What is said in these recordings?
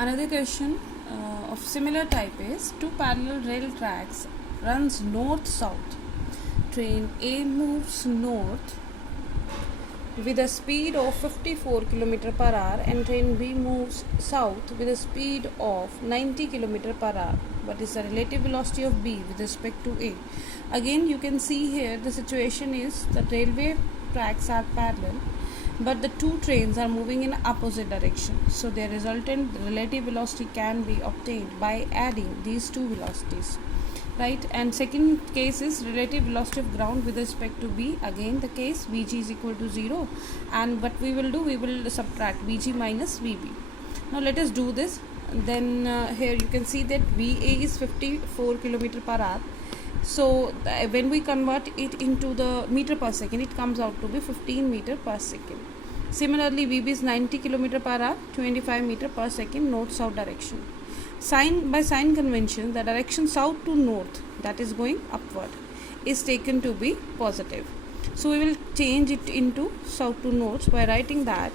Another question of similar type is two parallel rail tracks runs north-south. Train A moves north with a speed of 54 km per hour and train B moves south with a speed of 90 km per hour. What is the relative velocity of B with respect to A? Again, you can see here the situation is that railway tracks are parallel, but the two trains are moving in opposite direction, so their resultant relative velocity can be obtained by adding these two velocities, right? And second case is relative velocity of ground with respect to B. Again the case Vg is equal to 0, and what we will do, we will subtract Vg minus Vb. Now let us do this. Then here you can see that Va is 54 km per hour. So when we convert it into the meter per second, it comes out to be 15 meter per second. Similarly, Vb is 90 km per hour, 25 meter per second, north-south direction. By sign convention, the direction south to north, that is going upward, is taken to be positive. So we will change it into south to north by writing that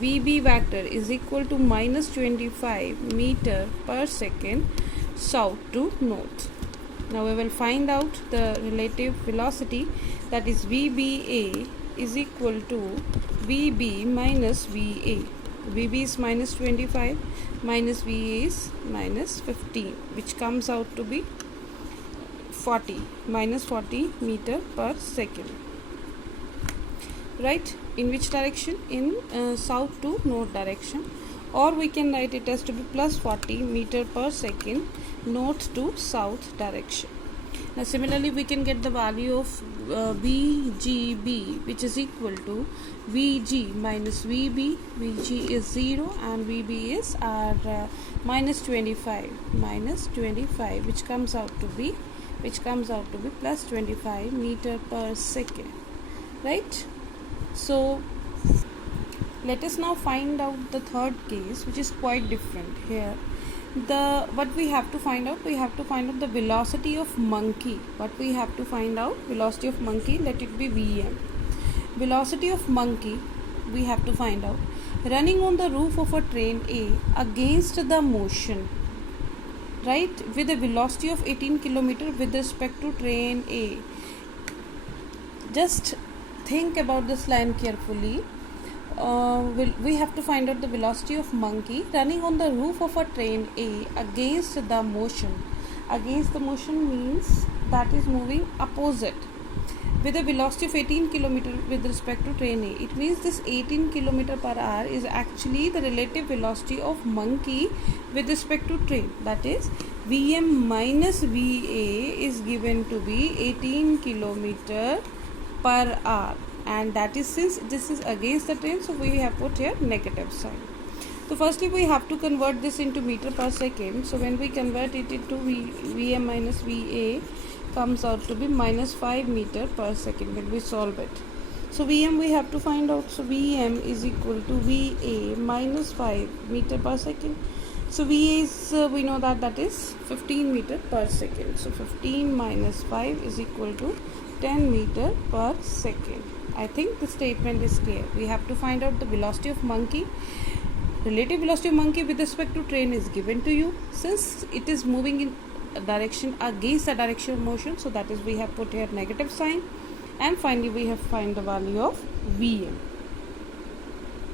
Vb vector is equal to minus 25 meter per second south to north. Now we will find out the relative velocity, that is Vba is equal to Vb minus Va. Vb is minus 25 minus Va is minus 15, which comes out to be 40, minus 40 meter per second. Right? In which direction? In south to north direction. Or we can write it as to be plus 40 meter per second north to south direction. Now similarly, we can get the value of VGB, which is equal to Vg minus Vb. Vg is 0 and Vb is our minus 25, which comes out to be plus 25 meter per second, right? So let us now find out the third case, which is quite different. Here what we have to find out, the velocity of monkey. Let it be Vm. Velocity of monkey we have to find out. Running on the roof of a train A against the motion, right, with a velocity of 18 km with respect to train A. Just think about this line carefully. We have to find out the velocity of monkey running on the roof of a train A against the motion. Against the motion means that is moving opposite with a velocity of 18 km with respect to train A. It means this 18 km per hour is actually the relative velocity of monkey with respect to train. That is Vm minus Va is given to be 18 km per hour. And that is, since this is against the train, so we have put here negative sign. So firstly we have to convert this into meter per second. So when we convert it into Vm minus Va, comes out to be minus 5 meter per second when we solve it. So Vm we have to find out. So Vm is equal to Va minus 5 meter per second. So Va is, we know that is 15 meter per second. So 15 minus 5 is equal to 10 meter per second. I think the statement is clear. We have to find out the velocity of monkey. Relative velocity of monkey with respect to train is given to you. Since it is moving in a direction against the direction of motion, so that is we have put here negative sign. And finally we have find the value of Vm.